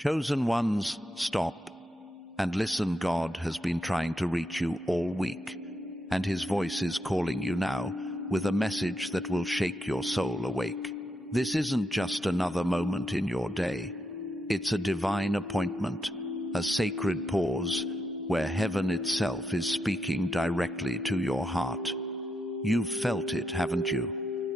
Chosen ones, stop and listen. God has been trying to reach you all week, and his voice is calling you now with a message that will shake your soul awake. This isn't just another moment in your day. It's a divine appointment, a sacred pause where heaven itself is speaking directly to your heart. You've felt it, haven't you?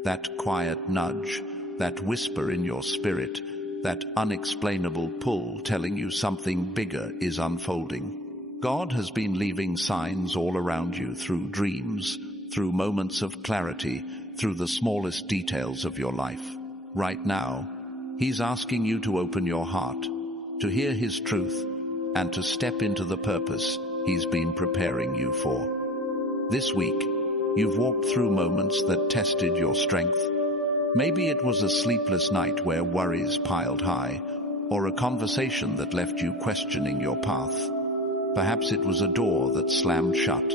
That quiet nudge, that whisper in your spirit, that unexplainable pull telling you something bigger is unfolding. God has been leaving signs all around you through dreams, through moments of clarity, through the smallest details of your life. Right now, he's asking you to open your heart, to hear his truth, and to step into the purpose he's been preparing you for. This week, you've walked through moments that tested your strength. Maybe it was a sleepless night where worries piled high, or a conversation that left you questioning your path. Perhaps it was a door that slammed shut,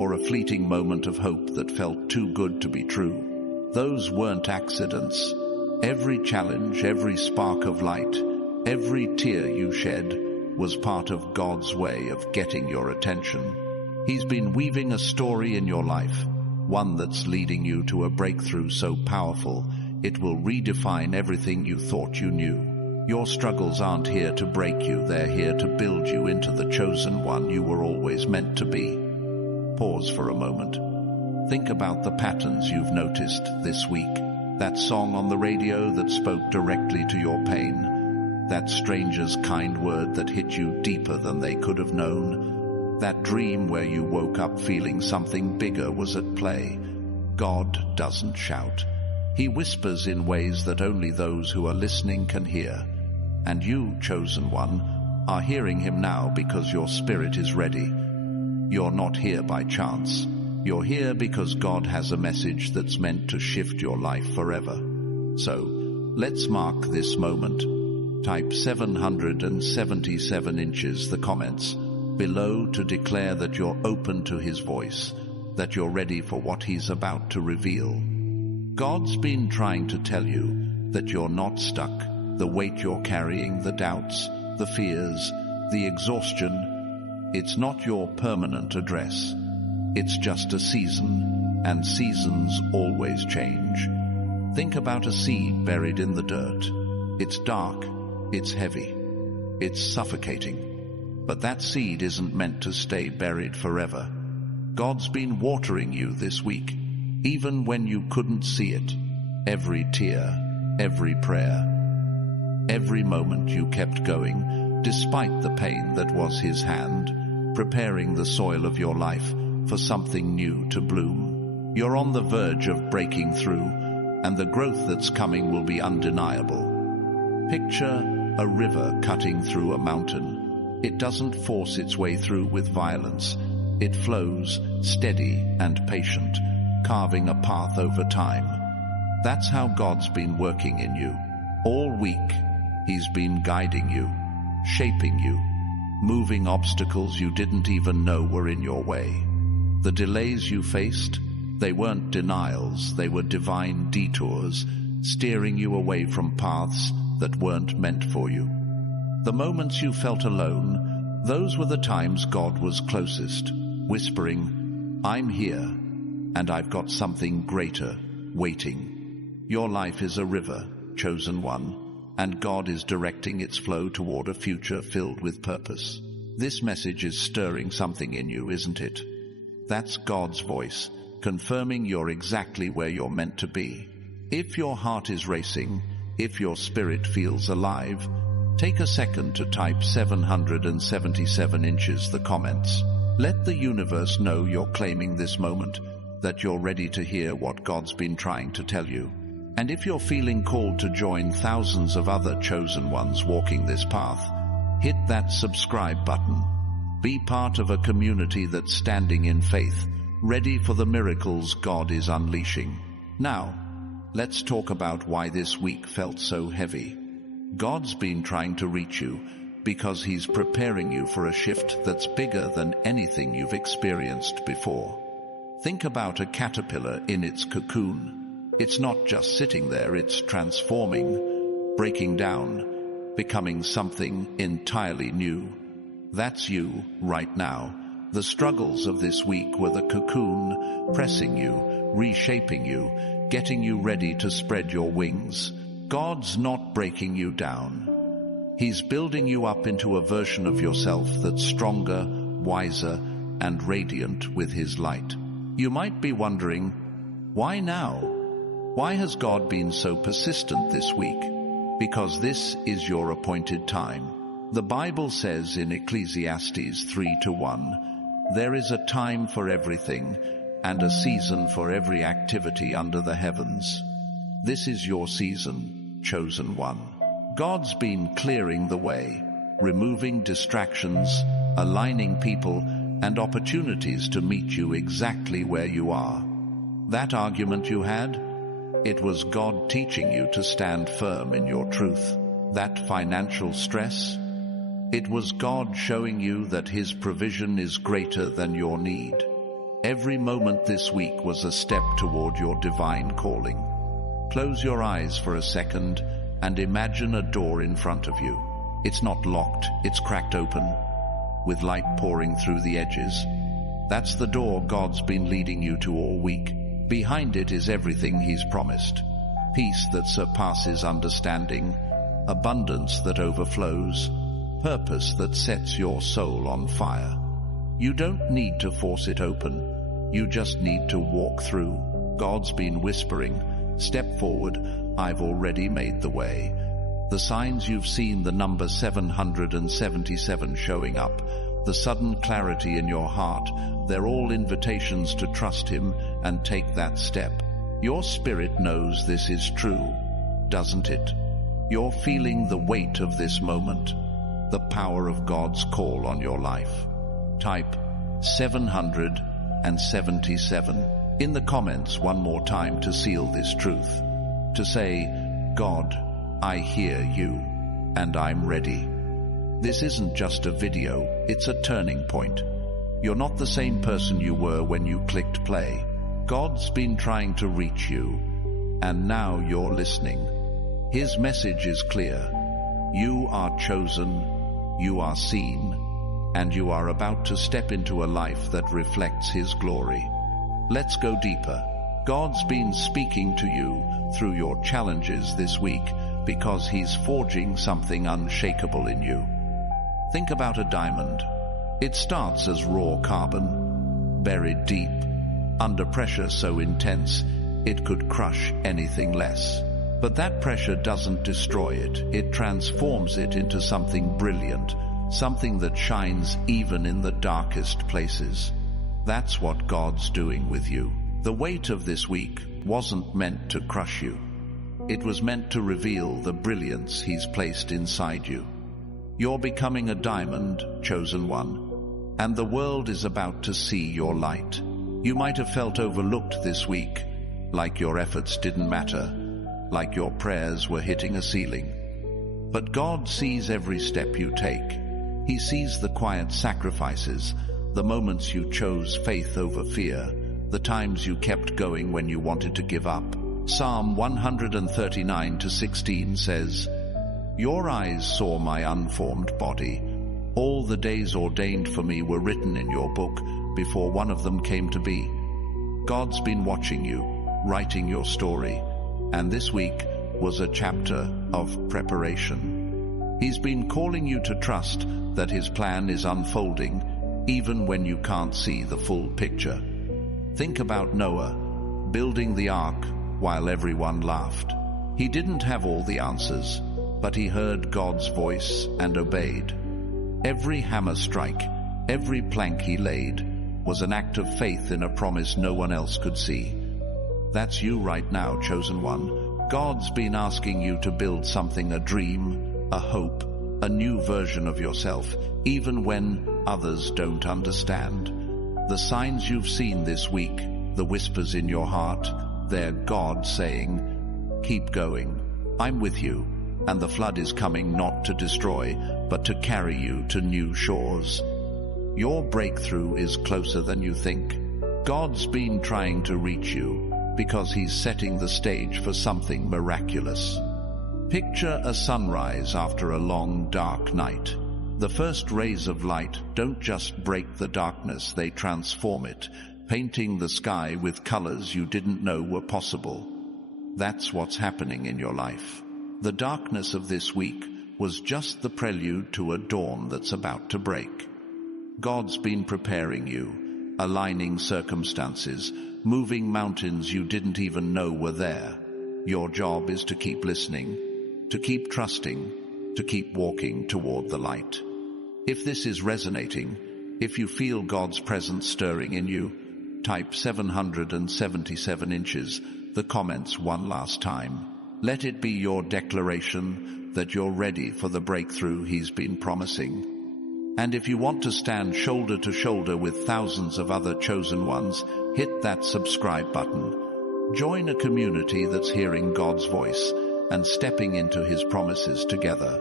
or a fleeting moment of hope that felt too good to be true. Those weren't accidents. Every challenge, every spark of light, every tear you shed was part of God's way of getting your attention. He's been weaving a story in your life, one that's leading you to a breakthrough so powerful it will redefine everything you thought you knew. Your struggles aren't here to break you, they're here to build you into the chosen one you were always meant to be. Pause for a moment. Think about the patterns you've noticed this week. That song on the radio that spoke directly to your pain. That stranger's kind word that hit you deeper than they could have known. That dream where you woke up feeling something bigger was at play. God doesn't shout. He whispers in ways that only those who are listening can hear. And you, chosen one, are hearing him now because your spirit is ready. You're not here by chance. You're here because God has a message that's meant to shift your life forever. So, let's mark this moment. Type 777 inches the comments below to declare that you're open to his voice, that you're ready for what he's about to reveal. God's been trying to tell you that you're not stuck. The weight you're carrying, the doubts, the fears, the exhaustion, it's not your permanent address. It's just a season, and seasons always change. Think about a seed buried in the dirt. It's dark, it's heavy, it's suffocating. But that seed isn't meant to stay buried forever. God's been watering you this week, even when you couldn't see it. Every tear, every prayer, every moment you kept going, despite the pain that was his hand, preparing the soil of your life for something new to bloom. You're on the verge of breaking through, and the growth that's coming will be undeniable. Picture a river cutting through a mountain. It doesn't force its way through with violence. It flows, steady and patient, carving a path over time. That's how God's been working in you. All week, he's been guiding you, shaping you, moving obstacles you didn't even know were in your way. The delays you faced, they weren't denials, they were divine detours, steering you away from paths that weren't meant for you. The moments you felt alone, those were the times God was closest, whispering, "I'm here, and I've got something greater waiting." Your life is a river, chosen one, and God is directing its flow toward a future filled with purpose. This message is stirring something in you, isn't it? That's God's voice, confirming you're exactly where you're meant to be. If your heart is racing, if your spirit feels alive, take a second to type 777 inches the comments. Let the universe know you're claiming this moment, that you're ready to hear what God's been trying to tell you. And if you're feeling called to join thousands of other chosen ones walking this path, hit that subscribe button. Be part of a community that's standing in faith, ready for the miracles God is unleashing. Now, let's talk about why this week felt so heavy. God's been trying to reach you because he's preparing you for a shift that's bigger than anything you've experienced before. Think about a caterpillar in its cocoon. It's not just sitting there, it's transforming, breaking down, becoming something entirely new. That's you right now. The struggles of this week were the cocoon, pressing you, reshaping you, getting you ready to spread your wings. God's not breaking you down. He's building you up into a version of yourself that's stronger, wiser, and radiant with His light. You might be wondering, why now? Why has God been so persistent this week? Because this is your appointed time. The Bible says in Ecclesiastes 3:1, "There is a time for everything, and a season for every activity under the heavens." This is your season, chosen one. God's been clearing the way, removing distractions, aligning people, and opportunities to meet you exactly where you are. That argument you had? It was God teaching you to stand firm in your truth. That financial stress? It was God showing you that His provision is greater than your need. Every moment this week was a step toward your divine calling. Close your eyes for a second and imagine a door in front of you. It's not locked, it's cracked open, with light pouring through the edges. That's the door God's been leading you to all week. Behind it is everything He's promised. Peace that surpasses understanding, abundance that overflows, purpose that sets your soul on fire. You don't need to force it open. You just need to walk through. God's been whispering, "Step forward, I've already made the way." The signs you've seen, the number 777 showing up, the sudden clarity in your heart, they're all invitations to trust Him and take that step. Your spirit knows this is true, doesn't it? You're feeling the weight of this moment, the power of God's call on your life. Type 777 in the comments one more time to seal this truth. To say, "God, I hear you, and I'm ready." This isn't just a video, it's a turning point. You're not the same person you were when you clicked play. God's been trying to reach you, and now you're listening. His message is clear. You are chosen, you are seen, and you are about to step into a life that reflects His glory. Let's go deeper. God's been speaking to you through your challenges this week because He's forging something unshakable in you. Think about a diamond. It starts as raw carbon, buried deep, under pressure so intense it could crush anything less. But that pressure doesn't destroy it. It transforms it into something brilliant, something that shines even in the darkest places. That's what God's doing with you. The weight of this week wasn't meant to crush you. It was meant to reveal the brilliance He's placed inside you. You're becoming a diamond, chosen one, and the world is about to see your light. You might have felt overlooked this week, like your efforts didn't matter, like your prayers were hitting a ceiling. But God sees every step you take. He sees the quiet sacrifices, the moments you chose faith over fear, the times you kept going when you wanted to give up. Psalm 139:16 says, "Your eyes saw my unformed body. All the days ordained for me were written in your book before one of them came to be." God's been watching you, writing your story, and this week was a chapter of preparation. He's been calling you to trust that His plan is unfolding, even when you can't see the full picture. Think about Noah, building the ark while everyone laughed. He didn't have all the answers, but he heard God's voice and obeyed. Every hammer strike, every plank he laid, was an act of faith in a promise no one else could see. That's you right now, chosen one. God's been asking you to build something, a dream, a hope, a new version of yourself, even when others don't understand. The signs you've seen this week, the whispers in your heart, they're God saying, "Keep going. I'm with you, and the flood is coming not to destroy, but to carry you to new shores." Your breakthrough is closer than you think. God's been trying to reach you because He's setting the stage for something miraculous. Picture a sunrise after a long, dark night. The first rays of light don't just break the darkness, they transform it, painting the sky with colors you didn't know were possible. That's what's happening in your life. The darkness of this week was just the prelude to a dawn that's about to break. God's been preparing you, aligning circumstances, moving mountains you didn't even know were there. Your job is to keep listening, to keep trusting, to keep walking toward the light. If this is resonating, if you feel God's presence stirring in you, type 777 inches, the comments one last time. Let it be your declaration that you're ready for the breakthrough He's been promising. And if you want to stand shoulder to shoulder with thousands of other chosen ones, hit that subscribe button. Join a community that's hearing God's voice and stepping into His promises together.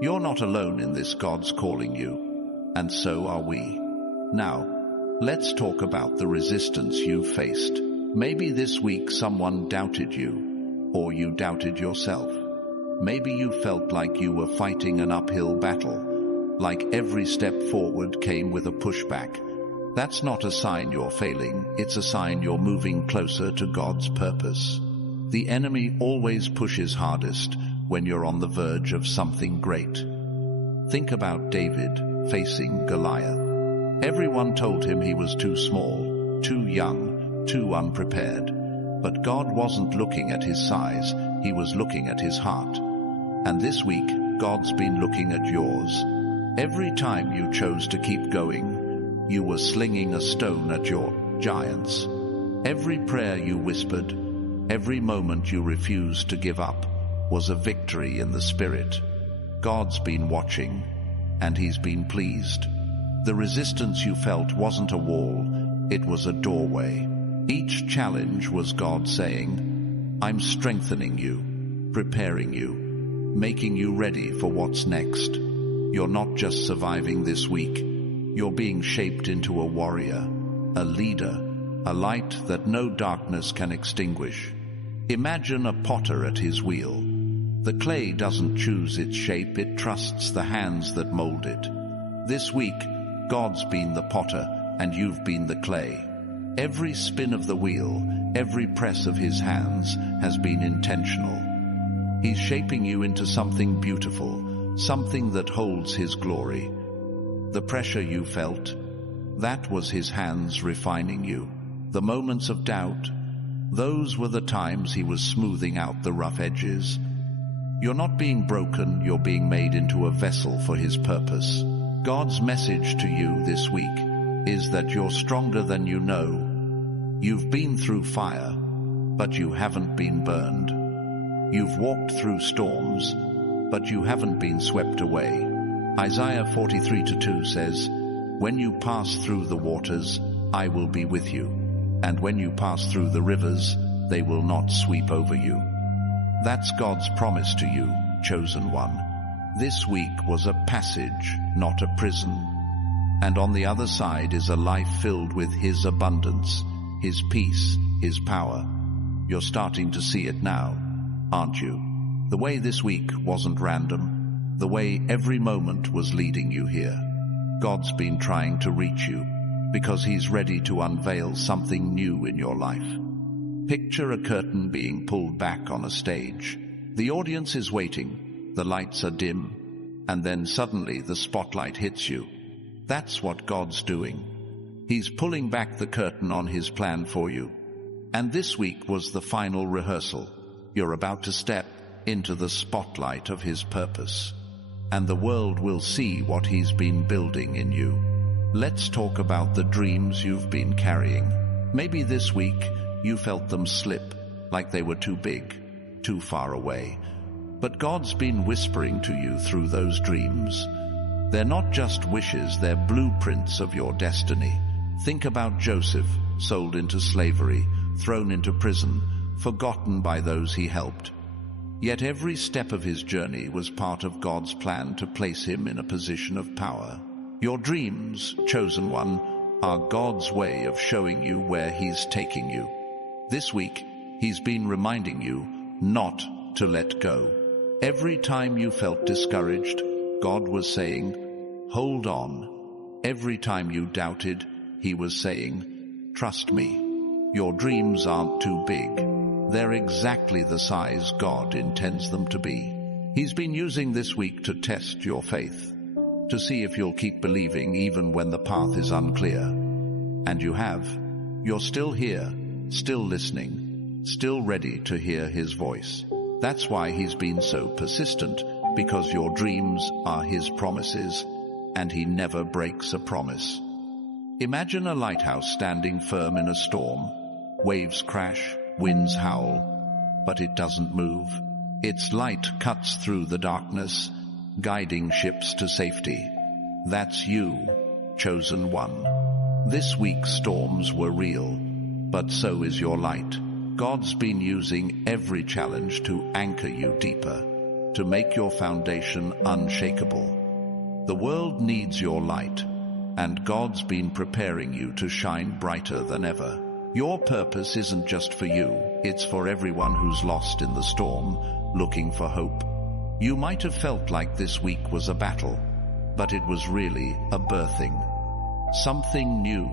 You're not alone in this. God's calling you, and so are we. Now, let's talk about the resistance you've faced. Maybe this week someone doubted you, or you doubted yourself. Maybe you felt like you were fighting an uphill battle, like every step forward came with a pushback. That's not a sign you're failing, it's a sign you're moving closer to God's purpose. The enemy always pushes hardest when you're on the verge of something great. Think about David facing Goliath. Everyone told him he was too small, too young, too unprepared. But God wasn't looking at his size, He was looking at his heart. And this week, God's been looking at yours. Every time you chose to keep going, you were slinging a stone at your giants. Every prayer you whispered, every moment you refused to give up, was a victory in the Spirit. God's been watching, and He's been pleased. The resistance you felt wasn't a wall, it was a doorway. Each challenge was God saying, I'm strengthening you, preparing you, making you ready for what's next. You're not just surviving this week, you're being shaped into a warrior, a leader, a light that no darkness can extinguish. Imagine a potter at his wheel. The clay doesn't choose its shape, it trusts the hands that mold it. This week, God's been the potter and you've been the clay. Every spin of the wheel, every press of His hands has been intentional. He's shaping you into something beautiful, something that holds His glory. The pressure you felt, that was His hands refining you. The moments of doubt, those were the times He was smoothing out the rough edges. You're not being broken, you're being made into a vessel for His purpose. God's message to you this week is that you're stronger than you know. You've been through fire, but you haven't been burned. You've walked through storms, but you haven't been swept away. Isaiah 43:2 says, when you pass through the waters, I will be with you. And when you pass through the rivers, they will not sweep over you. That's God's promise to you, chosen one. This week was a passage, not a prison. And on the other side is a life filled with His abundance, His peace, His power. You're starting to see it now, aren't you? The way this week wasn't random, the way every moment was leading you here. God's been trying to reach you, because He's ready to unveil something new in your life. Picture a curtain being pulled back on a stage. The audience is waiting, the lights are dim, and then suddenly the spotlight hits you. That's what God's doing. He's pulling back the curtain on His plan for you. And this week was the final rehearsal. You're about to step into the spotlight of His purpose, and the world will see what He's been building in you. Let's talk about the dreams you've been carrying. Maybe this week you felt them slip, like they were too big, too far away. But God's been whispering to you through those dreams. They're not just wishes, they're blueprints of your destiny. Think about Joseph, sold into slavery, thrown into prison, forgotten by those he helped. Yet every step of his journey was part of God's plan to place him in a position of power. Your dreams, chosen one, are God's way of showing you where He's taking you. This week, He's been reminding you not to let go. Every time you felt discouraged, God was saying, hold on. Every time you doubted, He was saying, trust me. Your dreams aren't too big. They're exactly the size God intends them to be. He's been using this week to test your faith, to see if you'll keep believing even when the path is unclear. And you have. You're still here, still listening, still ready to hear His voice. That's why He's been so persistent, because your dreams are His promises, and He never breaks a promise. Imagine a lighthouse standing firm in a storm. Waves crash, winds howl, but it doesn't move. Its light cuts through the darkness, guiding ships to safety. That's you, chosen one. This week's storms were real, but so is your light. God's been using every challenge to anchor you deeper, to make your foundation unshakable. The world needs your light, and God's been preparing you to shine brighter than ever. Your purpose isn't just for you, it's for everyone who's lost in the storm, looking for hope. You might have felt like this week was a battle, but it was really a birthing. Something new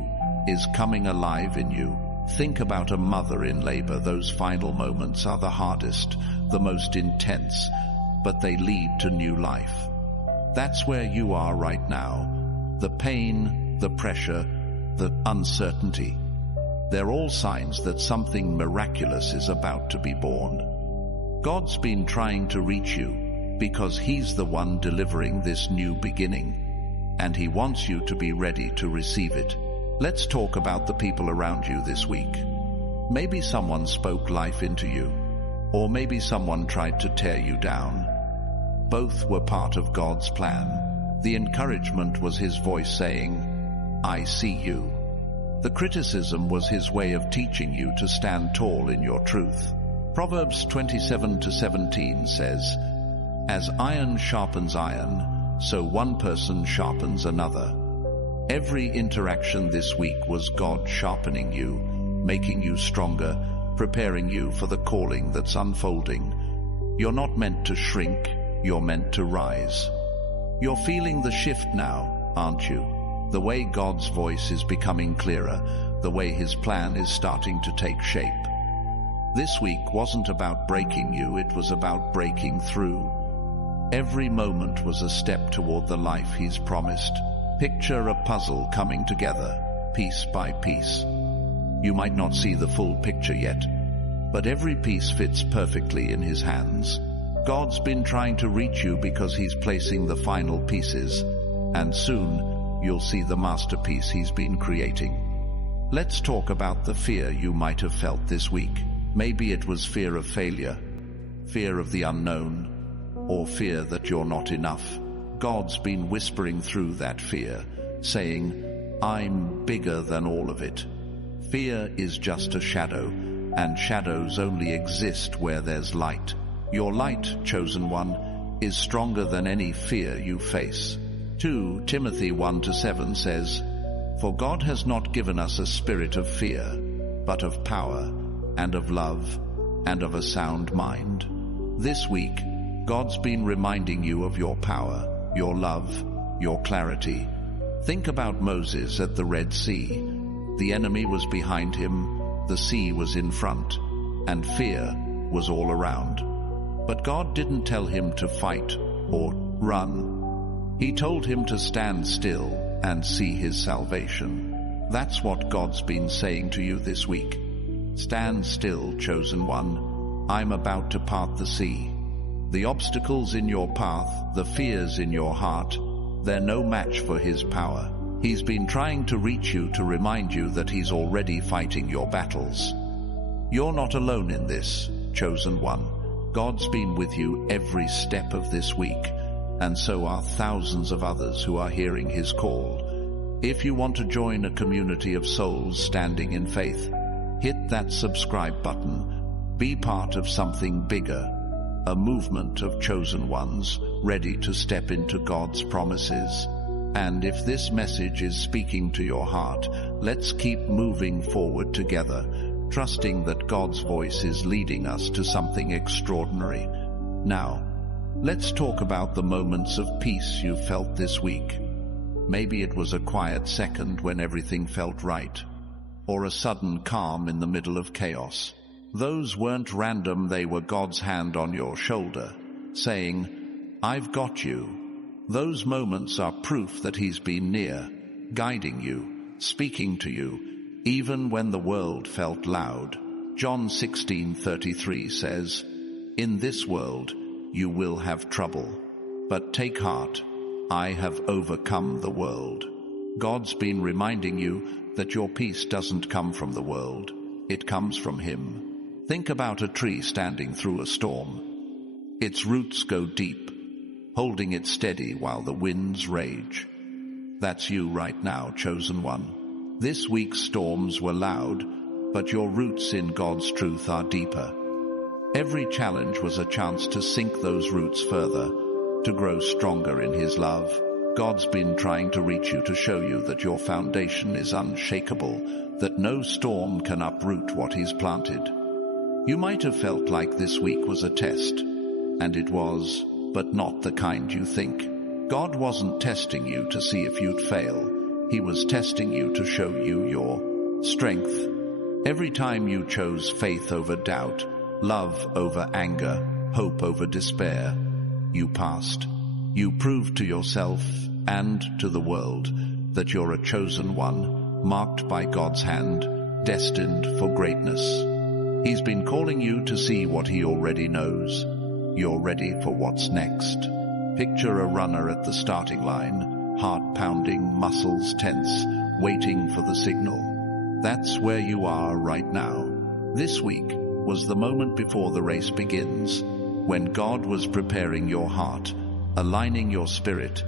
is coming alive in you. Think about a mother in labor. Those final moments are the hardest, the most intense, but they lead to new life. That's where you are right now. The pain, the pressure, the uncertainty. They're all signs that something miraculous is about to be born. God's been trying to reach you because He's the one delivering this new beginning, and He wants you to be ready to receive it. Let's talk about the people around you this week. Maybe someone spoke life into you, or maybe someone tried to tear you down. Both were part of God's plan. The encouragement was His voice saying, I see you. The criticism was His way of teaching you to stand tall in your truth. Proverbs 27:17 says, as iron sharpens iron, so one person sharpens another. Every interaction this week was God sharpening you, making you stronger, preparing you for the calling that's unfolding. You're not meant to shrink, you're meant to rise. You're feeling the shift now, aren't you? The way God's voice is becoming clearer, the way His plan is starting to take shape. This week wasn't about breaking you, it was about breaking through. Every moment was a step toward the life He's promised. Picture a puzzle coming together, piece by piece. You might not see the full picture yet, but every piece fits perfectly in His hands. God's been trying to reach you because He's placing the final pieces, and soon you'll see the masterpiece He's been creating. Let's talk about the fear you might have felt this week. Maybe it was fear of failure, fear of the unknown, or fear that you're not enough. God's been whispering through that fear, saying, I'm bigger than all of it. Fear is just a shadow, and shadows only exist where there's light. Your light, chosen one, is stronger than any fear you face. 2 Timothy 1:7 says, for God has not given us a spirit of fear, but of power, and of love, and of a sound mind. This week, God's been reminding you of your power, your love, your clarity. Think about Moses at the Red Sea. The enemy was behind him, the sea was in front, and fear was all around. But God didn't tell him to fight or run. He told him to stand still and see His salvation. That's what God's been saying to you this week. Stand still, chosen one. I'm about to part the sea. The obstacles in your path, the fears in your heart, they're no match for His power. He's been trying to reach you to remind you that He's already fighting your battles. You're not alone in this, chosen one. God's been with you every step of this week, and so are thousands of others who are hearing His call. If you want to join a community of souls standing in faith, hit that subscribe button. Be part of something bigger, a movement of chosen ones ready to step into God's promises. And if this message is speaking to your heart, let's keep moving forward together, trusting that God's voice is leading us to something extraordinary. Now, Let's talk about the moments of peace you felt this week. Maybe it was a quiet second when everything felt right, or a sudden calm in the middle of chaos. Those weren't random, they were God's hand on your shoulder, saying, "I've got you." Those moments are proof that He's been near, guiding you, speaking to you, even when the world felt loud. John 16:33 says, "In this world you will have trouble, but take heart, I have overcome the world." God's been reminding you that your peace doesn't come from the world, it comes from Him. Think about a tree standing through a storm. Its roots go deep, holding it steady while the winds rage. That's you right now, chosen one. This week's storms were loud, but your roots in God's truth are deeper. Every challenge was a chance to sink those roots further, to grow stronger in His love. God's been trying to reach you to show you that your foundation is unshakable, that no storm can uproot what He's planted. You might have felt like this week was a test, and it was, but not the kind you think. God wasn't testing you to see if you'd fail. He was testing you to show you your strength. Every time you chose faith over doubt, love over anger, hope over despair, you passed. You proved to yourself and to the world that you're a chosen one, marked by God's hand, destined for greatness. He's been calling you to see what He already knows. You're ready for what's next. Picture a runner at the starting line, heart pounding, muscles tense, waiting for the signal. That's where you are right now. This week was the moment before the race begins, when God was preparing your heart, aligning your spirit,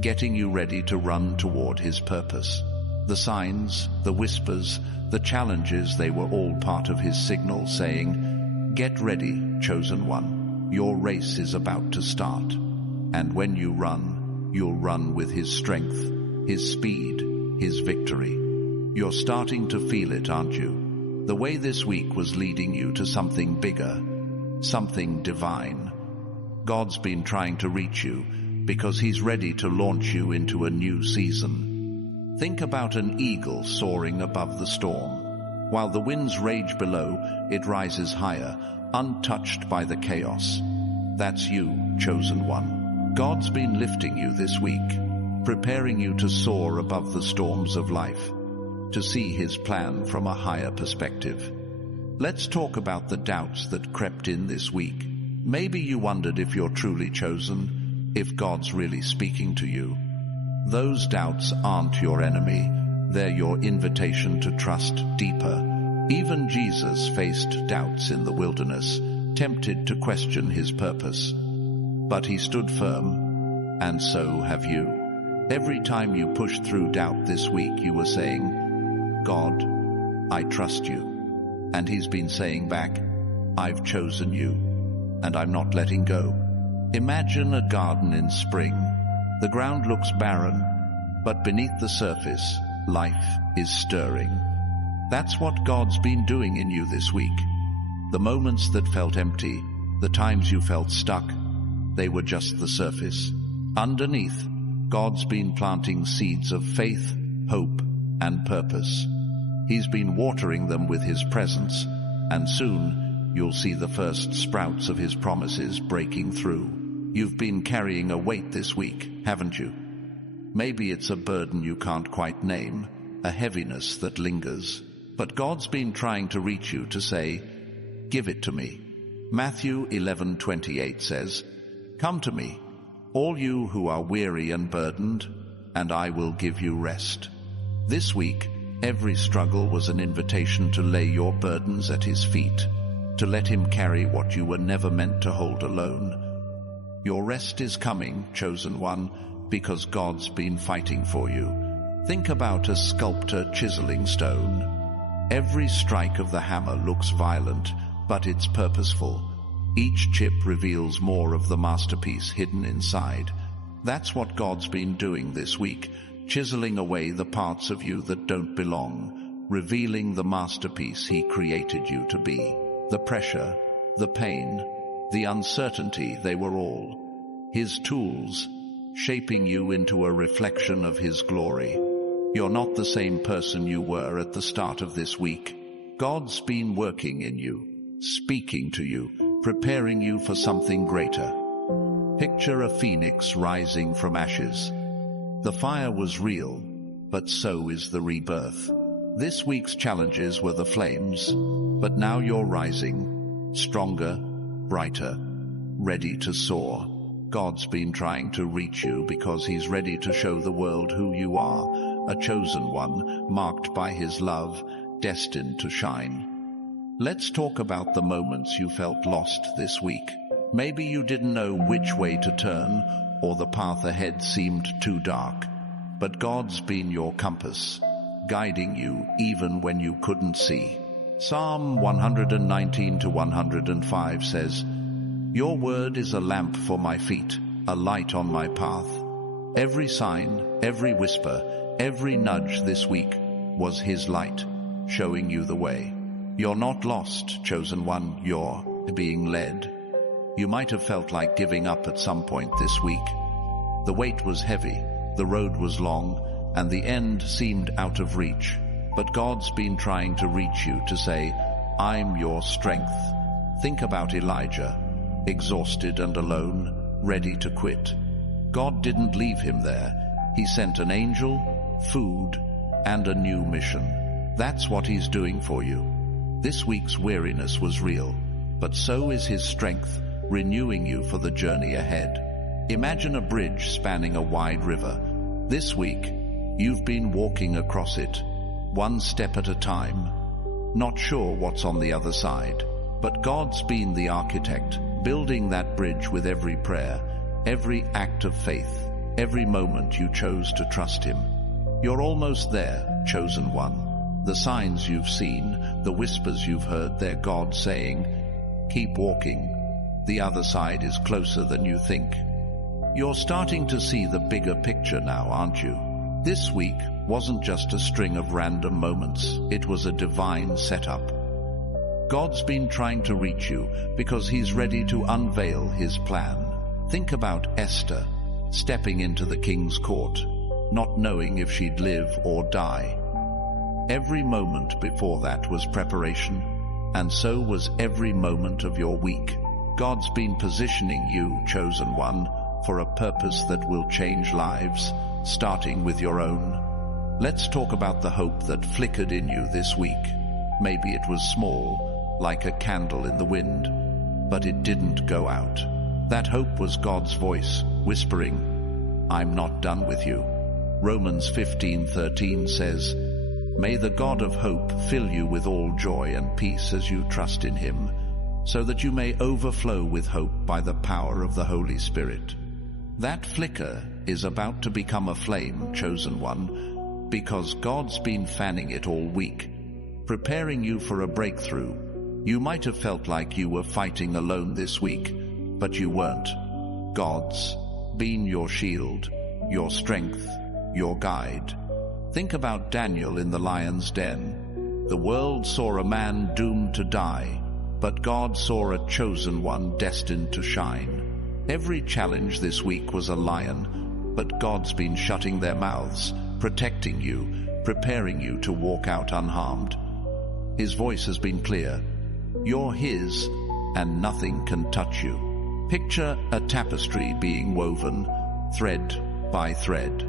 getting you ready to run toward His purpose. The signs, the whispers, the challenges, they were all part of His signal saying, "Get ready, chosen one. Your race is about to start." And when you run, you'll run with His strength, His speed, His victory. You're starting to feel it, aren't you? The way this week was leading you to something bigger, something divine. God's been trying to reach you because He's ready to launch you into a new season. Think about an eagle soaring above the storm. While the winds rage below, it rises higher, untouched by the chaos. That's you, chosen one. God's been lifting you this week, preparing you to soar above the storms of life, to see His plan from a higher perspective. Let's talk about the doubts that crept in this week. Maybe you wondered if you're truly chosen, if God's really speaking to you. Those doubts aren't your enemy. They're your invitation to trust deeper. Even Jesus faced doubts in the wilderness, tempted to question His purpose. But He stood firm, and so have you. Every time you pushed through doubt this week, you were saying, "God, I trust you." And He's been saying back, "I've chosen you, and I'm not letting go." Imagine a garden in spring. The ground looks barren, but beneath the surface, life is stirring. That's what God's been doing in you this week. The moments that felt empty, the times you felt stuck, they were just the surface. Underneath, God's been planting seeds of faith, hope, and purpose. He's been watering them with His presence, and soon you'll see the first sprouts of His promises breaking through. You've been carrying a weight this week, haven't you? Maybe it's a burden you can't quite name, a heaviness that lingers. But God's been trying to reach you to say, "Give it to me." Matthew 11:28 says, "Come to me, all you who are weary and burdened, and I will give you rest." This week, every struggle was an invitation to lay your burdens at His feet, to let Him carry what you were never meant to hold alone. Your rest is coming, chosen one, because God's been fighting for you. Think about a sculptor chiseling stone. Every strike of the hammer looks violent, but it's purposeful. Each chip reveals more of the masterpiece hidden inside. That's what God's been doing this week, chiseling away the parts of you that don't belong, revealing the masterpiece He created you to be. The pressure, the pain, the uncertainty, they were all His tools, shaping you into a reflection of His glory. You're not the same person you were at the start of this week. God's been working in you, speaking to you, preparing you for something greater. Picture a phoenix rising from ashes. The fire was real, but so is the rebirth. This week's challenges were the flames, but now you're rising, stronger, brighter, ready to soar. God's been trying to reach you because He's ready to show the world who you are, a chosen one, marked by His love, destined to shine. Let's talk about the moments you felt lost this week. Maybe you didn't know which way to turn, or the path ahead seemed too dark. But God's been your compass, guiding you even when you couldn't see. Psalm 119-105 says, "Your word is a lamp for my feet, a light on my path." Every sign, every whisper, every nudge this week was His light, showing you the way. You're not lost, chosen one, you're being led. You might have felt like giving up at some point this week. The weight was heavy, the road was long, and the end seemed out of reach. But God's been trying to reach you to say, "I'm your strength." Think about Elijah, exhausted and alone, ready to quit. God didn't leave him there. He sent an angel, food, and a new mission. That's what He's doing for you. This week's weariness was real, but so is His strength, renewing you for the journey ahead. Imagine a bridge spanning a wide river. This week, you've been walking across it, one step at a time, not sure what's on the other side. But God's been the architect, building that bridge with every prayer, every act of faith, every moment you chose to trust Him. You're almost there, chosen one. The signs you've seen, the whispers you've heard, they're God saying, "Keep walking. The other side is closer than you think." You're starting to see the bigger picture now, aren't you? This week wasn't just a string of random moments. It was a divine setup. God's been trying to reach you because He's ready to unveil His plan. Think about Esther, stepping into the king's court, not knowing if she'd live or die. Every moment before that was preparation, and so was every moment of your week. God's been positioning you, chosen one, for a purpose that will change lives, starting with your own. Let's talk about the hope that flickered in you this week. Maybe it was small, like a candle in the wind, but it didn't go out. That hope was God's voice, whispering, "I'm not done with you." Romans 15:13 says, "May the God of hope fill you with all joy and peace as you trust in Him, so that you may overflow with hope by the power of the Holy Spirit." That flicker is about to become a flame, chosen one, because God's been fanning it all week, preparing you for a breakthrough. You might have felt like you were fighting alone this week, but you weren't. God's been your shield, your strength, your guide. Think about Daniel in the lion's den. The world saw a man doomed to die, but God saw a chosen one destined to shine. Every challenge this week was a lion, but God's been shutting their mouths, protecting you, preparing you to walk out unharmed. His voice has been clear. You're His, and nothing can touch you. Picture a tapestry being woven, thread by thread.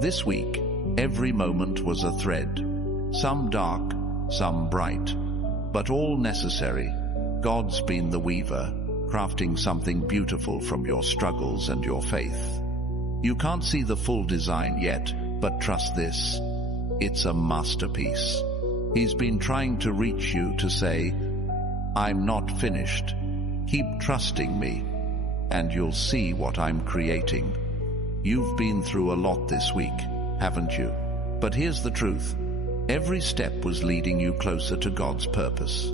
This week, every moment was a thread, some dark, some bright, but all necessary. God's been the weaver, crafting something beautiful from your struggles and your faith. You can't see the full design yet, but trust this. It's a masterpiece. He's been trying to reach you to say, "I'm not finished. Keep trusting me, and you'll see what I'm creating." You've been through a lot this week, haven't you? But here's the truth. Every step was leading you closer to God's purpose.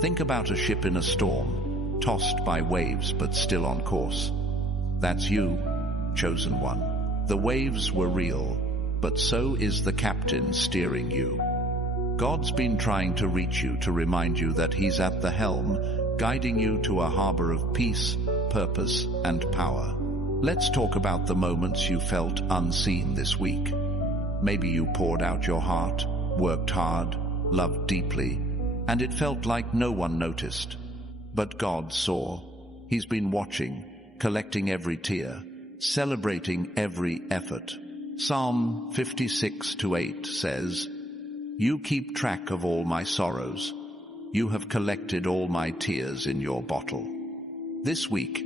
Think about a ship in a storm, tossed by waves but still on course. That's you, chosen one. The waves were real, but so is the captain steering you. God's been trying to reach you to remind you that He's at the helm, guiding you to a harbor of peace, purpose, and power. Let's talk about the moments you felt unseen this week. Maybe you poured out your heart, worked hard, loved deeply, and it felt like no one noticed. But God saw. He's been watching, collecting every tear, celebrating every effort. Psalm 56:8 says, "You keep track of all my sorrows. You have collected all my tears in your bottle." This week,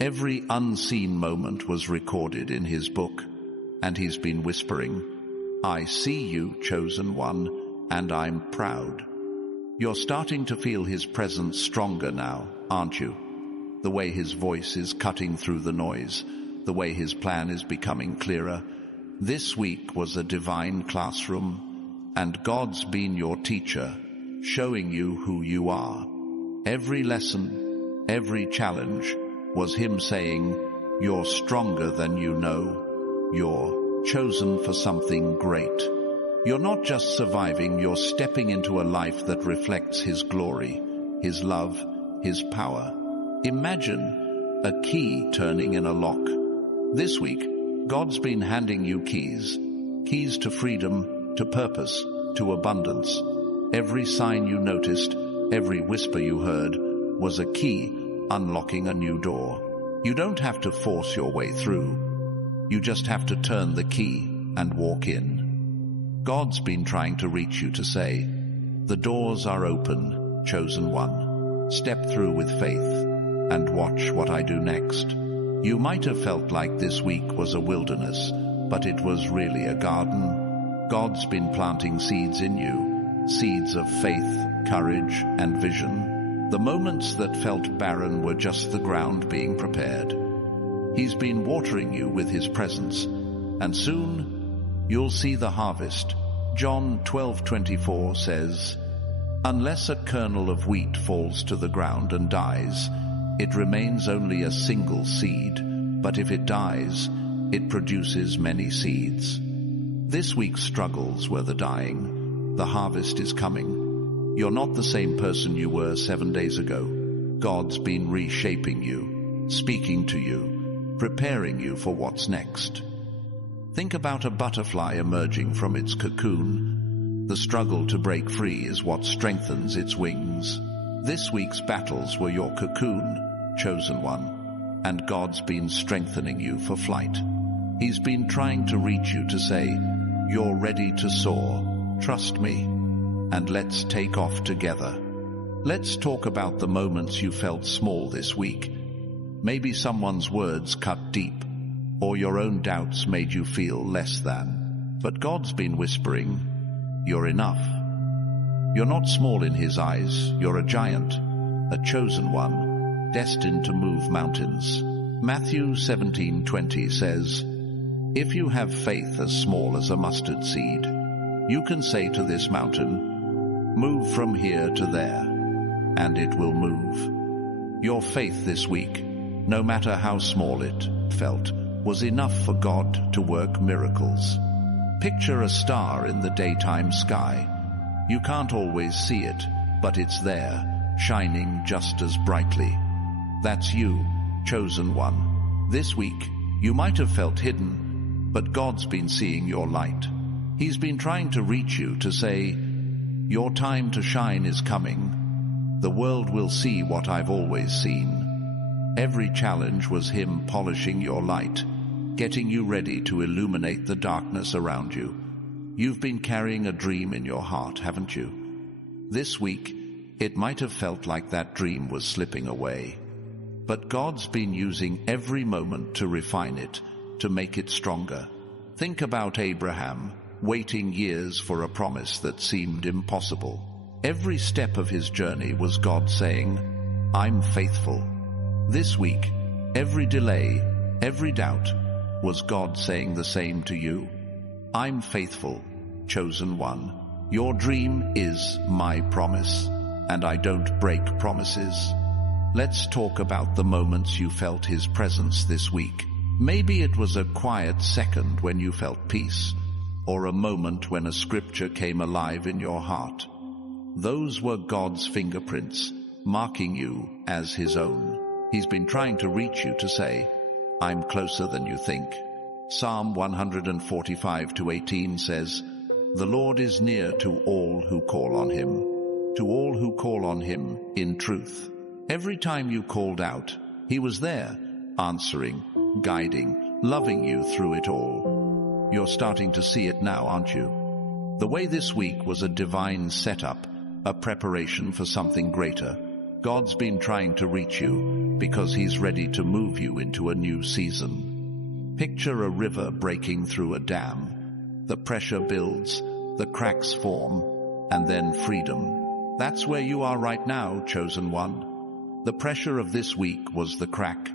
every unseen moment was recorded in his book, and he's been whispering, "I see you, chosen one, and I'm proud." You're starting to feel his presence stronger now, aren't you? The way his voice is cutting through the noise, the way his plan is becoming clearer. This week was a divine classroom, and God's been your teacher, showing you who you are. Every lesson, every challenge was him saying, "You're stronger than you know. You're chosen for something great." You're not just surviving, you're stepping into a life that reflects his glory, his love, his power. Imagine a key turning in a lock. This week, God's been handing you keys to freedom, to purpose, to abundance. Every sign you noticed, every whisper you heard, was a key unlocking a new door. You don't have to force your way through. You just have to turn the key and walk in. God's been trying to reach you to say, "The doors are open, chosen one. Step through with faith and watch what I do next." You might have felt like this week was a wilderness, but it was really a garden. God's been planting seeds in you, seeds of faith, courage, and vision. The moments that felt barren were just the ground being prepared. He's been watering you with his presence, and soon you'll see the harvest. John 12:24 says, "Unless a kernel of wheat falls to the ground and dies, it remains only a single seed, but if it dies, it produces many seeds." This week's struggles were the dying. The harvest is coming. You're not the same person you were 7 days ago. God's been reshaping you, speaking to you, preparing you for what's next. Think about a butterfly emerging from its cocoon. The struggle to break free is what strengthens its wings. This week's battles were your cocoon, chosen one, and God's been strengthening you for flight. He's been trying to reach you to say, "You're ready to soar, trust me, and let's take off together." Let's talk about the moments you felt small this week. Maybe someone's words cut deep, or your own doubts made you feel less than. But God's been whispering, "You're enough." You're not small in his eyes, you're a giant, a chosen one, destined to move mountains. Matthew 17:20 says, "If you have faith as small as a mustard seed, you can say to this mountain, 'Move from here to there,' and it will move." Your faith this week, no matter how small it felt, was enough for God to work miracles. Picture a star in the daytime sky. You can't always see it, but it's there, shining just as brightly. That's you, chosen one. This week, you might have felt hidden, but God's been seeing your light. He's been trying to reach you to say, "Your time to shine is coming. The world will see what I've always seen." Every challenge was him polishing your light, getting you ready to illuminate the darkness around you. You've been carrying a dream in your heart, haven't you? This week, it might have felt like that dream was slipping away. But God's been using every moment to refine it, to make it stronger. Think about Abraham, waiting years for a promise that seemed impossible. Every step of his journey was God saying, "I'm faithful." This week, every delay, every doubt, was God saying the same to you. "I'm faithful, chosen one. Your dream is my promise, and I don't break promises." Let's talk about the moments you felt his presence this week. Maybe it was a quiet second when you felt peace, or a moment when a scripture came alive in your heart. Those were God's fingerprints, marking you as his own. He's been trying to reach you to say, I'm closer than you think. Psalm 145:18 says, "The Lord is near to all who call on him, to all who call on him in truth." Every time you called out, he was there, answering, guiding, loving you through it all. You're starting to see it now, aren't you? The way this week was a divine setup, a preparation for something greater. God's been trying to reach you because he's ready to move you into a new season. Picture a river breaking through a dam. The pressure builds, the cracks form, and then freedom. That's where you are right now, chosen one. The pressure of this week was the crack,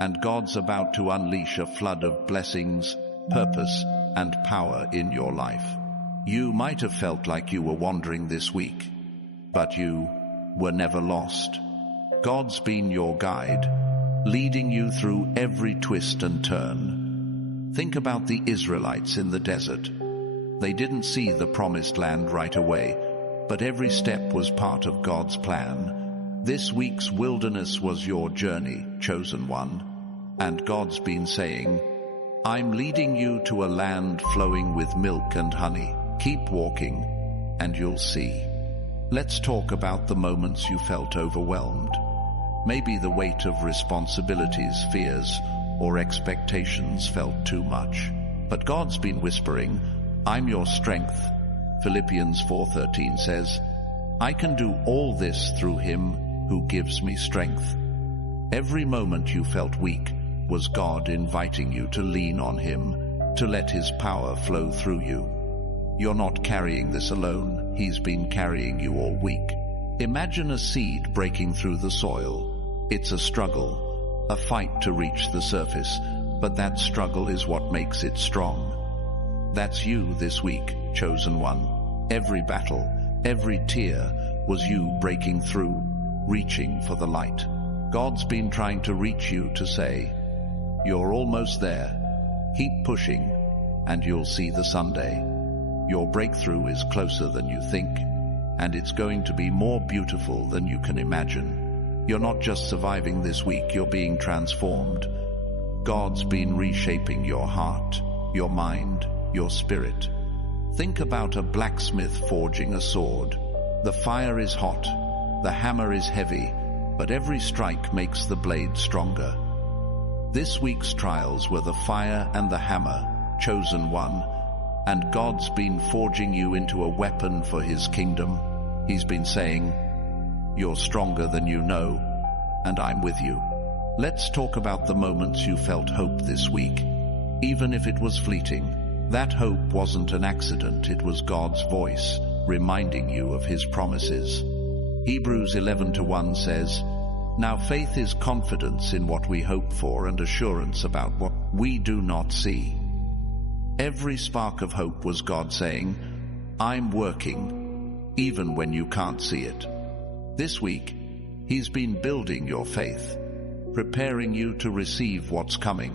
and God's about to unleash a flood of blessings, purpose, and power in your life. You might have felt like you were wandering this week, but you were never lost. God's been your guide, leading you through every twist and turn. Think about the Israelites in the desert. They didn't see the promised land right away, but every step was part of God's plan. This week's wilderness was your journey, chosen one, and God's been saying, "I'm leading you to a land flowing with milk and honey. Keep walking, and you'll see." Let's talk about the moments you felt overwhelmed. Maybe the weight of responsibilities, fears, or expectations felt too much. But God's been whispering, "I'm your strength." Philippians 4:13 says, "I can do all this through him who gives me strength." Every moment you felt weak was God inviting you to lean on him, to let his power flow through you. You're not carrying this alone. He's been carrying you all week. Imagine a seed breaking through the soil. It's a struggle, a fight to reach the surface, but that struggle is what makes it strong. That's you this week, chosen one. Every battle, every tear was you breaking through, reaching for the light. God's been trying to reach you to say, "You're almost there. Keep pushing, and you'll see the Sunday." Your breakthrough is closer than you think, and it's going to be more beautiful than you can imagine. You're not just surviving this week, you're being transformed. God's been reshaping your heart, your mind, your spirit. Think about a blacksmith forging a sword. The fire is hot, the hammer is heavy, but every strike makes the blade stronger. This week's trials were the fire and the hammer, chosen one, and God's been forging you into a weapon for his kingdom. He's been saying, "You're stronger than you know, and I'm with you." Let's talk about the moments you felt hope this week. Even if it was fleeting, that hope wasn't an accident, it was God's voice, reminding you of his promises. Hebrews 11:1 says, "Now faith is confidence in what we hope for and assurance about what we do not see." Every spark of hope was God saying, "I'm working, even when you can't see it." This week, he's been building your faith, preparing you to receive what's coming.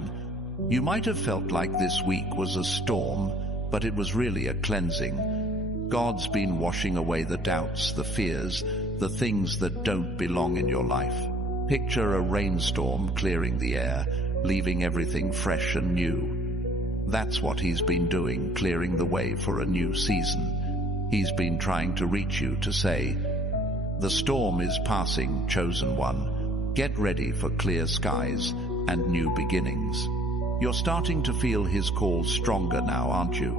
You might have felt like this week was a storm, but it was really a cleansing. God's been washing away the doubts, the fears, the things that don't belong in your life. Picture a rainstorm clearing the air, leaving everything fresh and new. That's what he's been doing, clearing the way for a new season. He's been trying to reach you to say, "The storm is passing, chosen one. Get ready for clear skies and new beginnings." You're starting to feel his call stronger now, aren't you?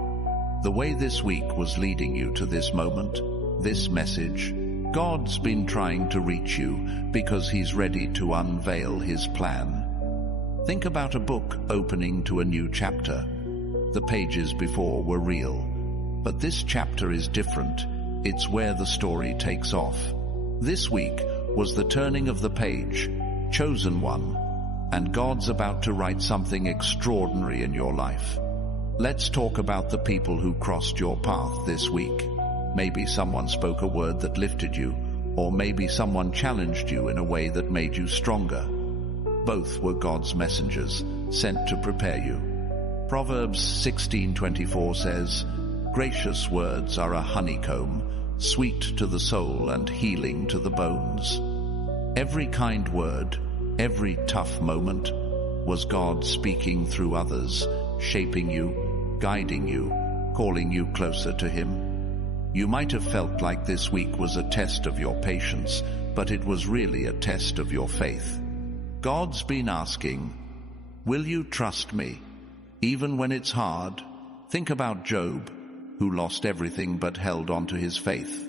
The way this week was leading you to this moment, this message. God's been trying to reach you because he's ready to unveil his plan. Think about a book opening to a new chapter. The pages before were real, but this chapter is different. It's where the story takes off. This week was the turning of the page, chosen one, and God's about to write something extraordinary in your life. Let's talk about the people who crossed your path this week. Maybe someone spoke a word that lifted you, or maybe someone challenged you in a way that made you stronger. Both were God's messengers, sent to prepare you. Proverbs 16:24 says, "Gracious words are a honeycomb, sweet to the soul and healing to the bones." Every kind word, every tough moment, Was God speaking through others, shaping you, guiding you, calling you closer to Him? You might have felt like this week was a test of your patience, but it was really a test of your faith. God's been asking, will you trust me, even when it's hard? Think about Job, who lost everything but held on to his faith.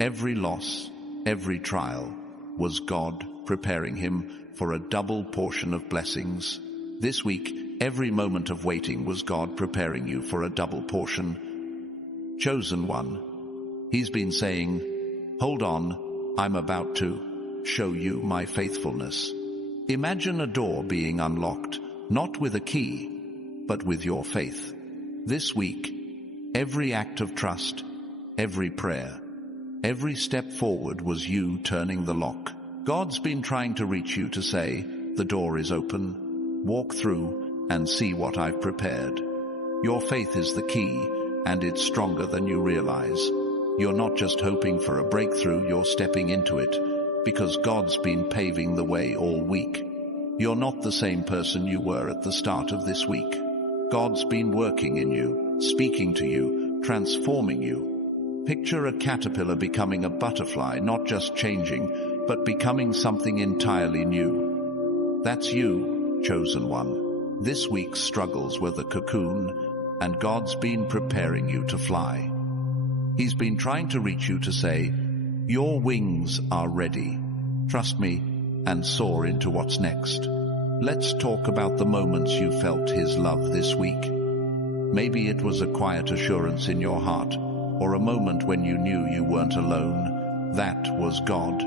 Every loss, every trial, was God preparing him for a double portion of blessings. This week, every moment of waiting was God preparing you for a double portion. Chosen one, He's been saying, hold on, I'm about to show you my faithfulness. Imagine a door being unlocked, not with a key, but with your faith. This week, every act of trust, every prayer, every step forward was you turning the lock. God's been trying to reach you to say, the door is open, walk through and see what I've prepared. Your faith is the key, and it's stronger than you realize. You're not just hoping for a breakthrough, you're stepping into it, because God's been paving the way all week. You're not the same person you were at the start of this week. God's been working in you, speaking to you, transforming you. Picture a caterpillar becoming a butterfly, not just changing, but becoming something entirely new. That's you, chosen one. This week's struggles were the cocoon, and God's been preparing you to fly. He's been trying to reach you to say, your wings are ready. Trust me and soar into what's next. Let's talk about the moments you felt His love this week. Maybe it was a quiet assurance in your heart, or a moment when you knew you weren't alone. That was God,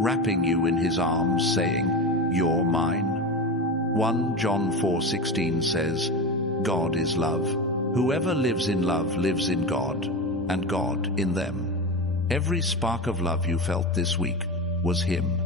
wrapping you in His arms, saying, you're mine. 1 John 4:16 says, God is love. Whoever lives in love lives in God, and God in them. Every spark of love you felt this week was Him,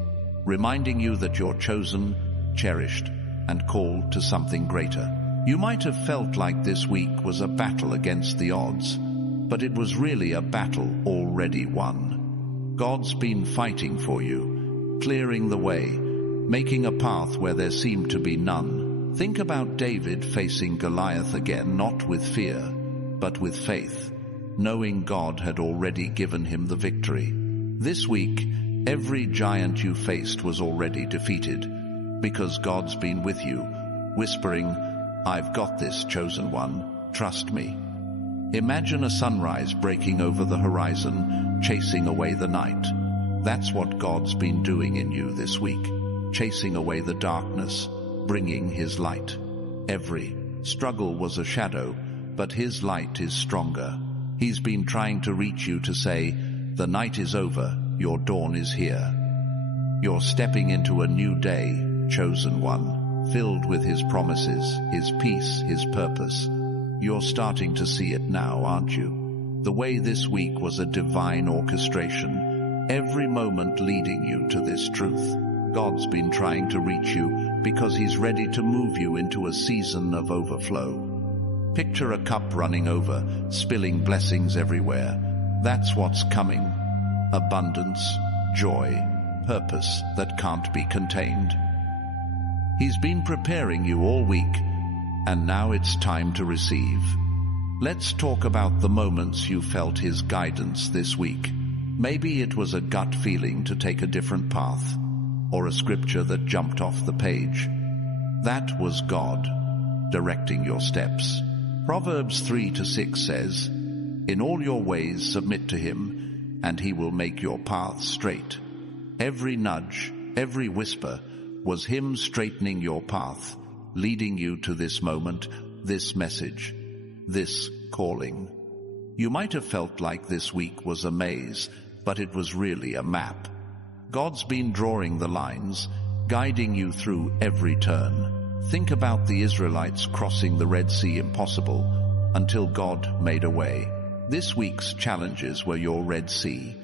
reminding you that you're chosen, cherished, and called to something greater. You might have felt like this week was a battle against the odds, but it was really a battle already won. God's been fighting for you, clearing the way, making a path where there seemed to be none. Think about David facing Goliath again, not with fear, but with faith, knowing God had already given him the victory. This week, every giant you faced was already defeated, because God's been with you, whispering, I've got this, chosen one, trust me. Imagine a sunrise breaking over the horizon, chasing away the night. That's what God's been doing in you this week, chasing away the darkness, bringing His light. Every struggle was a shadow, but His light is stronger. He's been trying to reach you to say, the night is over, your dawn is here. You're stepping into a new day, chosen one, filled with His promises, His peace, His purpose. You're starting to see it now, aren't you? The way this week was a divine orchestration, every moment leading you to this truth. God's been trying to reach you because He's ready to move you into a season of overflow. Picture a cup running over, spilling blessings everywhere. That's what's coming. Abundance, joy, purpose that can't be contained. He's been preparing you all week, and now it's time to receive. Let's talk about the moments you felt His guidance this week. Maybe it was a gut feeling to take a different path, or a scripture that jumped off the page. That was God directing your steps. Proverbs 3:6 says, in all your ways submit to Him, and He will make your paths straight. Every nudge, every whisper was Him straightening your path, leading you to this moment, this message, this calling. You might have felt like this week was a maze, but it was really a map. God's been drawing the lines, guiding you through every turn. Think about the Israelites crossing the Red Sea, impossible, until God made a way. This week's challenges were your Red Sea,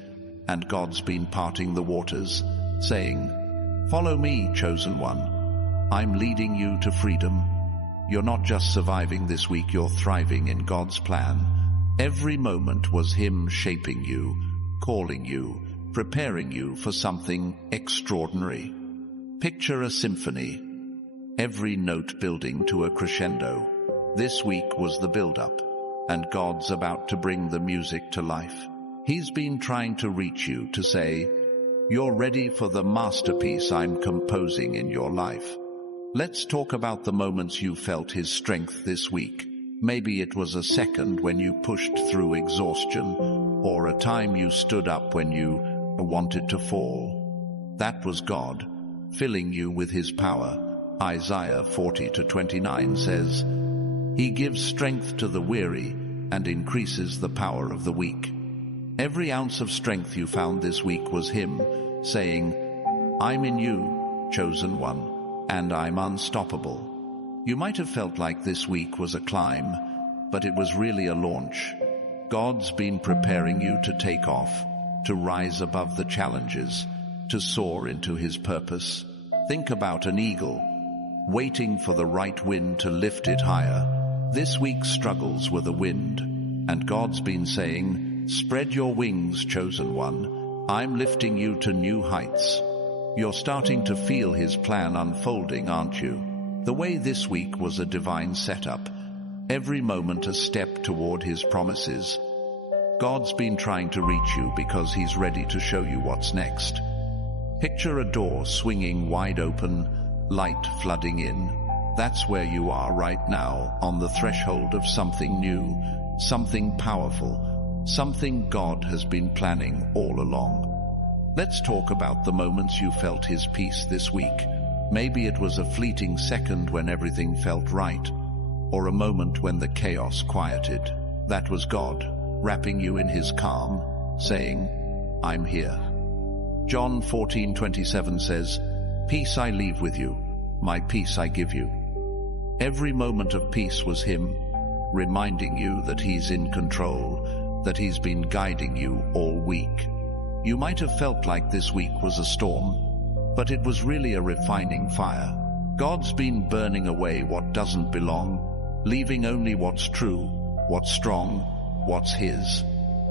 and God's been parting the waters, saying, follow me, chosen one. I'm leading you to freedom. You're not just surviving this week, you're thriving in God's plan. Every moment was Him shaping you, calling you, preparing you for something extraordinary. Picture a symphony. every note building to a crescendo. This week was the build-up, and God's about to bring the music to life. He's been trying to reach you to say, "You're ready for the masterpiece I'm composing in your life." Let's talk about the moments you felt His strength this week. Maybe it was a second when you pushed through exhaustion, or a time you stood up when you wanted to fall. That was God, filling you with His power. Isaiah 40:29 says, "He gives strength to the weary and increases the power of the weak." Every ounce of strength you found this week was Him saying, "I'm in you, chosen one, and I'm unstoppable." You might have felt like this week was a climb, but it was really a launch. God's been preparing you to take off, to rise above the challenges, to soar into His purpose. Think about an eagle, waiting for the right wind to lift it higher. This week's struggles were the wind, and God's been saying, "Spread your wings, chosen one. I'm lifting you to new heights." You're starting to feel His plan unfolding, aren't you? The way this week was a divine setup, every moment a step toward His promises. God's been trying to reach you because He's ready to show you what's next. Picture a door swinging wide open, light flooding in. That's where you are right now, on the threshold of something new, something powerful, something God has been planning all along. Let's talk about the moments you felt His peace this week. Maybe it was a fleeting second when everything felt right, or a moment when the chaos quieted. That was God, wrapping you in His calm, saying, "I'm here." John 14:27 says, "Peace I leave with you, my peace I give you." Every moment of peace was Him, reminding you that He's in control, that He's been guiding you all week. You might have felt like this week was a storm, but it was really a refining fire. God's been burning away what doesn't belong, leaving only what's true, what's strong, what's His.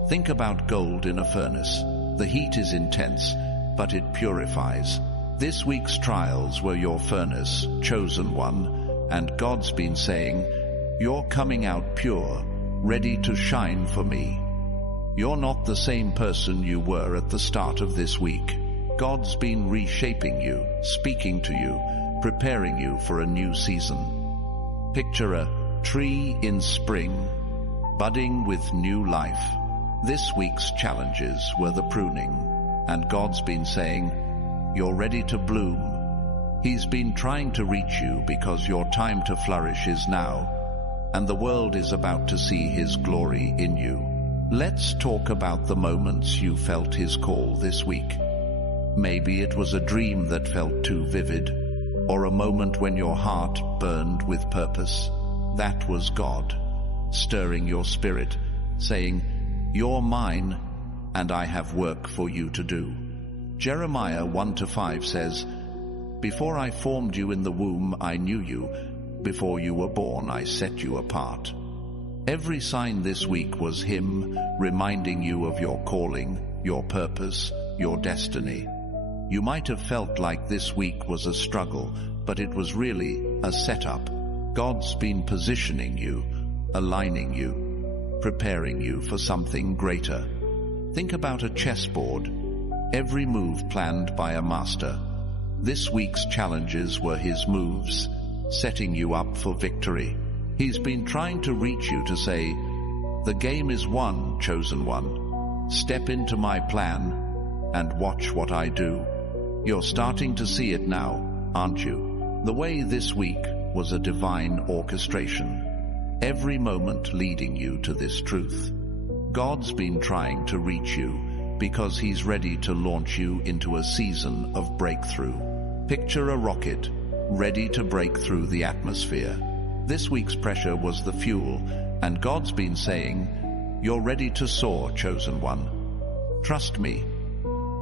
Think about gold in a furnace. The heat is intense, but it purifies. This week's trials were your furnace, chosen one, and God's been saying, "You're coming out pure, ready to shine for me." You're not the same person you were at the start of this week. God's been reshaping you, speaking to you, preparing you for a new season. Picture a tree in spring, budding with new life. This week's challenges were the pruning, and God's been saying, "You're ready to bloom." He's been trying to reach you because your time to flourish is now, and the world is about to see His glory in you. Let's talk about the moments you felt His call this week. Maybe it was a dream that felt too vivid, or a moment when your heart burned with purpose. That was God, stirring your spirit, saying, "You're mine, and I have work for you to do." Jeremiah 1-5 says, "Before I formed you in the womb, I knew you. Before you were born, I set you apart." Every sign this week was Him reminding you of your calling, your purpose, your destiny. You might have felt like this week was a struggle, but it was really a setup. God's been positioning you, aligning you, preparing you for something greater. Think about a chessboard, every move planned by a master. This week's challenges were His moves, setting you up for victory. He's been trying to reach you to say, "The game is won, chosen one. Step into my plan and watch what I do." You're starting to see it now, aren't you? The way this week was a divine orchestration, every moment leading you to this truth. God's been trying to reach you because He's ready to launch you into a season of breakthrough. Picture a rocket, ready to break through the atmosphere. This week's pressure was the fuel, and God's been saying, "You're ready to soar, chosen one. Trust me,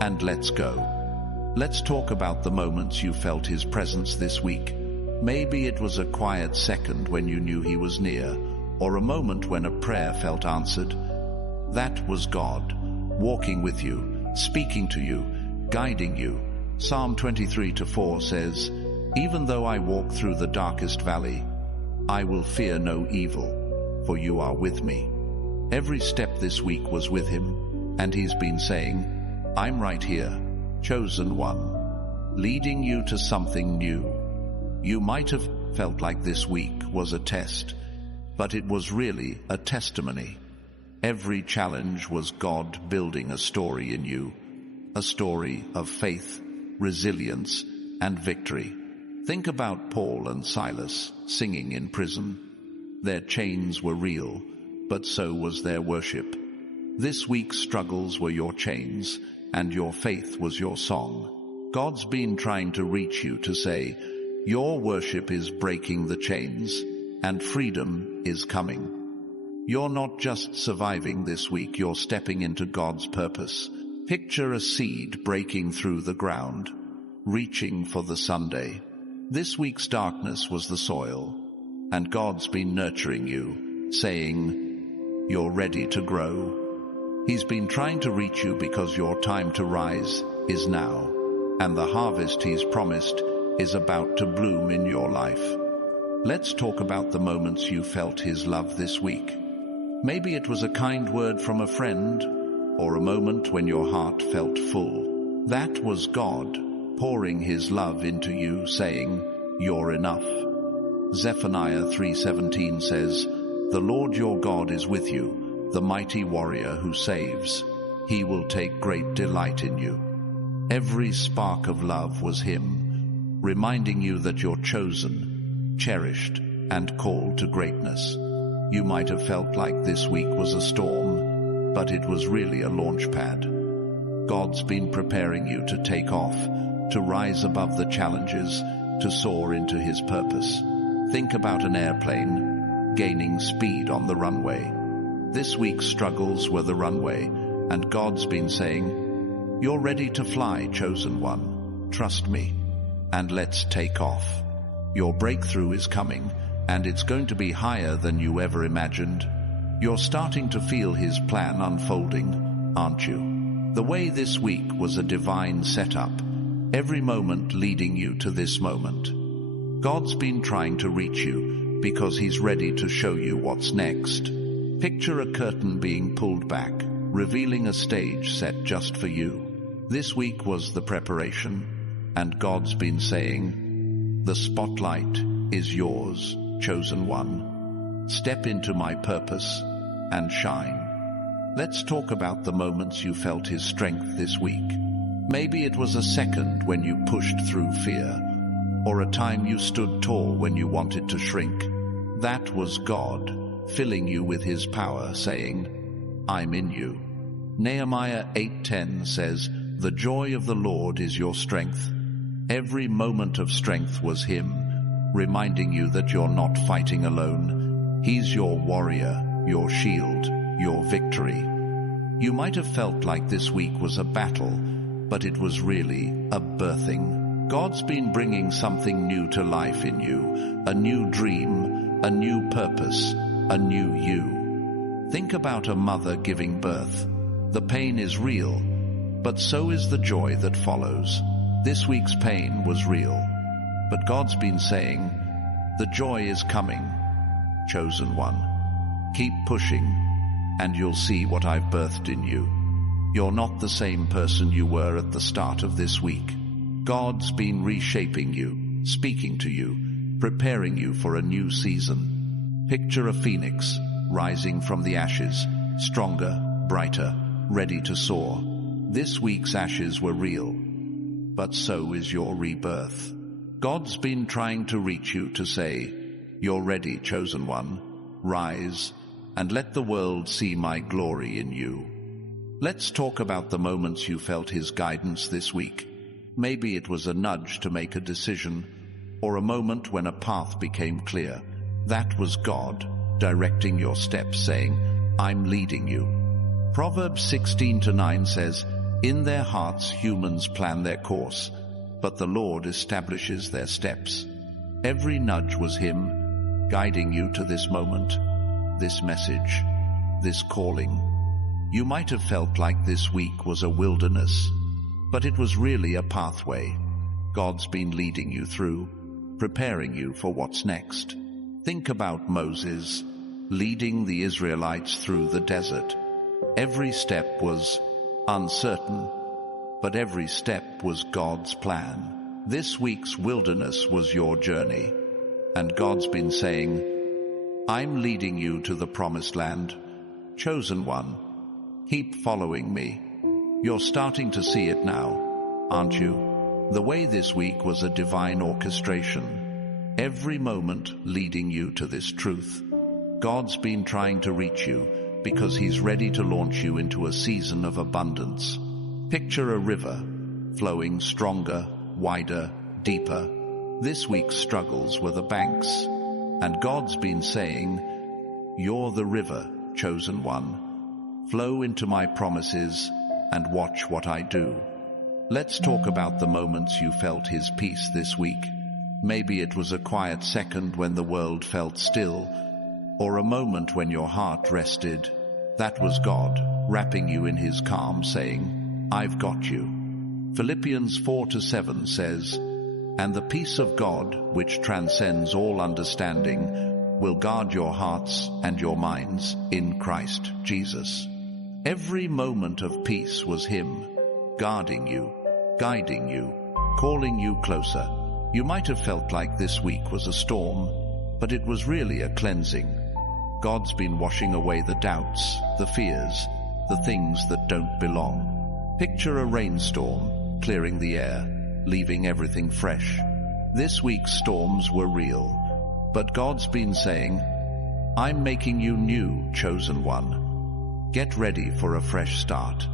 and let's go." Let's talk about the moments you felt His presence this week. Maybe it was a quiet second when you knew He was near, or a moment when a prayer felt answered. That was God, walking with you, speaking to you, guiding you. Psalm 23:4 says, Even though I walk through the darkest valley, I will fear no evil, for you are with me. Every step this week was with him, and he's been saying, I'm right here, chosen one, leading you to something new. You might have felt like this week was a test, but it was really a testimony. Every challenge was God building a story in you, a story of faith, resilience, and victory. Think about Paul and Silas singing in prison. Their chains were real, but so was their worship. This week's struggles were your chains, and your faith was your song. God's been trying to reach you to say, your worship is breaking the chains, and freedom is coming. You're not just surviving this week, you're stepping into God's purpose. Picture a seed breaking through the ground, reaching for the Sunday. This week's darkness was the soil, and God's been nurturing you, saying, you're ready to grow. He's been trying to reach you because your time to rise is now, and the harvest he's promised is about to bloom in your life. Let's talk about the moments you felt his love this week. Maybe it was a kind word from a friend, or a moment when your heart felt full. That was God pouring his love into you, saying, you're enough. Zephaniah 3:17 says, the Lord your God is with you, the mighty warrior who saves. He will take great delight in you. Every spark of love was him, reminding you that you're chosen, cherished, and called to greatness. You might have felt like this week was a storm, but it was really a launch pad. God's been preparing you to take off, to rise above the challenges, to soar into his purpose. Think about an airplane gaining speed on the runway. This week's struggles were the runway, and God's been saying, you're ready to fly, chosen one. Trust me, and let's take off. Your breakthrough is coming, and it's going to be higher than you ever imagined. You're starting to feel his plan unfolding, aren't you? The way this week was a divine setup, every moment leading you to this moment. God's been trying to reach you because he's ready to show you what's next. Picture a curtain being pulled back, revealing a stage set just for you. This week was the preparation, and God's been saying, the spotlight is yours, chosen one. Step into my purpose and shine. Let's talk about the moments you felt his strength this week. Maybe it was a second when you pushed through fear, or a time you stood tall when you wanted to shrink. That was God filling you with his power, saying, I'm in you. Nehemiah 8:10 says, the joy of the Lord is your strength. Every moment of strength was him, reminding you that you're not fighting alone. He's your warrior, your shield, your victory. You might have felt like this week was a battle, but it was really a birthing. God's been bringing something new to life in you, a new dream, a new purpose, a new you. Think about a mother giving birth. The pain is real, but so is the joy that follows. This week's pain was real, but God's been saying, the joy is coming, chosen one. Keep pushing, and you'll see what I've birthed in you. You're not the same person you were at the start of this week. God's been reshaping you, speaking to you, preparing you for a new season. Picture a phoenix rising from the ashes, stronger, brighter, ready to soar. This week's ashes were real, but so is your rebirth. God's been trying to reach you to say, you're ready, chosen one. Rise, and let the world see my glory in you. Let's talk about the moments you felt his guidance this week. Maybe it was a nudge to make a decision, or a moment when a path became clear. That was God directing your steps, saying, I'm leading you. Proverbs 16:9 says, in their hearts humans plan their course, but the Lord establishes their steps. Every nudge was him guiding you to this moment, this message, this calling. You might have felt like this week was a wilderness, but it was really a pathway God's been leading you through. preparing you for what's next. Think about Moses leading the Israelites through the desert. Every step was uncertain, but every step was God's plan. This week's wilderness was your journey, and God's been saying, I'm leading you to the promised land. Chosen one, keep following me. You're starting to see it now, aren't you? The way this week was a divine orchestration, every moment leading you to this truth. God's been trying to reach you because He's ready to launch you into a season of abundance. Picture a river, flowing stronger, wider, deeper. This week's struggles were the banks, and God's been saying, you're the river, chosen one. Flow into my promises and watch what I do. Let's talk about the moments you felt His peace this week. Maybe it was a quiet second when the world felt still, or a moment when your heart rested. That was God wrapping you in His calm, saying, I've got you. Philippians 4:7 says, and the peace of God, which transcends all understanding, will guard your hearts and your minds in Christ Jesus. Every moment of peace was Him, guarding you, guiding you, calling you closer. You might have felt like this week was a storm, but it was really a cleansing. God's been washing away the doubts, the fears, the things that don't belong. Picture a rainstorm, clearing the air, leaving everything fresh. This week's storms were real, but God's been saying, I'm making you new, chosen one. Get ready for a fresh start.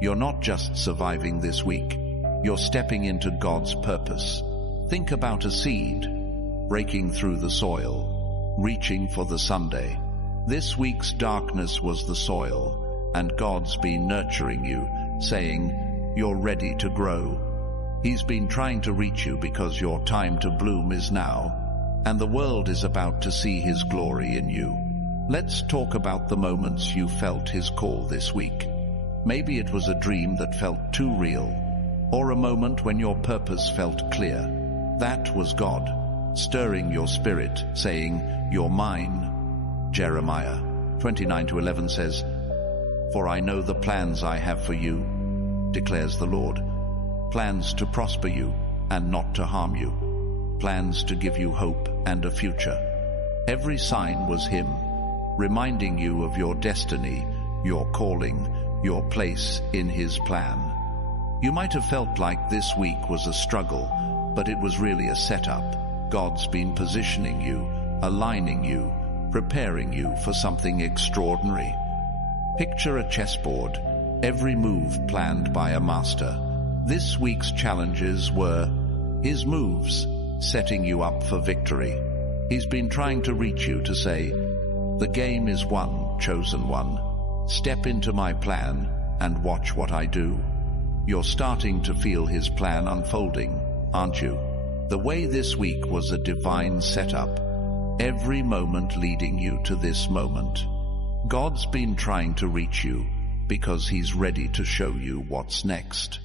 You're not just surviving this week, you're stepping into God's purpose. Think about a seed, breaking through the soil, reaching for the Sunday. This week's darkness was the soil, and God's been nurturing you, saying, you're ready to grow. He's been trying to reach you because your time to bloom is now, and the world is about to see His glory in you. Let's talk about the moments you felt His call this week. Maybe it was a dream that felt too real, or a moment when your purpose felt clear. That was God, stirring your spirit, saying, you're mine. Jeremiah 29:11 says, for I know the plans I have for you, declares the Lord. Plans to prosper you and not to harm you. Plans to give you hope and a future. Every sign was Him, reminding you of your destiny, your calling, your place in His plan. You might have felt like this week was a struggle, but it was really a setup. God's been positioning you, aligning you, preparing you for something extraordinary. Picture a chessboard, every move planned by a master. This week's challenges were His moves, setting you up for victory. He's been trying to reach you to say, the game is won, chosen one. Step into my plan and watch what I do. You're starting to feel His plan unfolding, aren't you? The way this week was a divine setup, every moment leading you to this moment. God's been trying to reach you because He's ready to show you what's next.